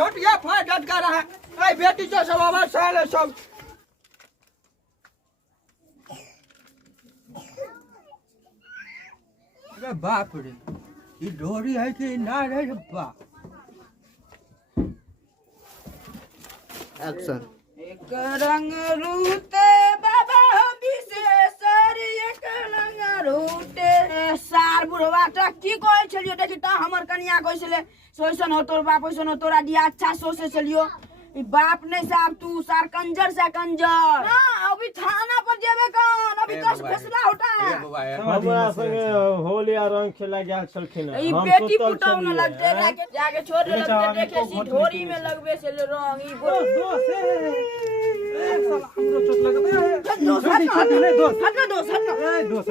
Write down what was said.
ढोटिया फाड़ डटका रहा है ए बेटी जो सब आवाज साले सब अरे बाप रे ये डोरी है कि ना रे बा एक्शन। एक रंग रूते बाबा विशेषर एक रंग रूते सार बुढ़वा टा की कहै छलियो देखि त हमर कन्या कहै छले सोइसन हो तोर बाप ओइसन हो तोरा दिया अच्छा सोचे छलियो ई बाप नहीं साहब तू सार कंजर से कंजर ना अभी थाना पर जेबे कौन अभी तो फैसला होता है हमरा संगे होली आ रंग खेला गेल छलखिन ई बेटी पुतौ न लगते जाके छोड़ लगते देखे सी ढोरी में लगबे से रंग ई दोस्त है साला हमरो चोट लगबे दोस्त हट ना दोस्त दोस्त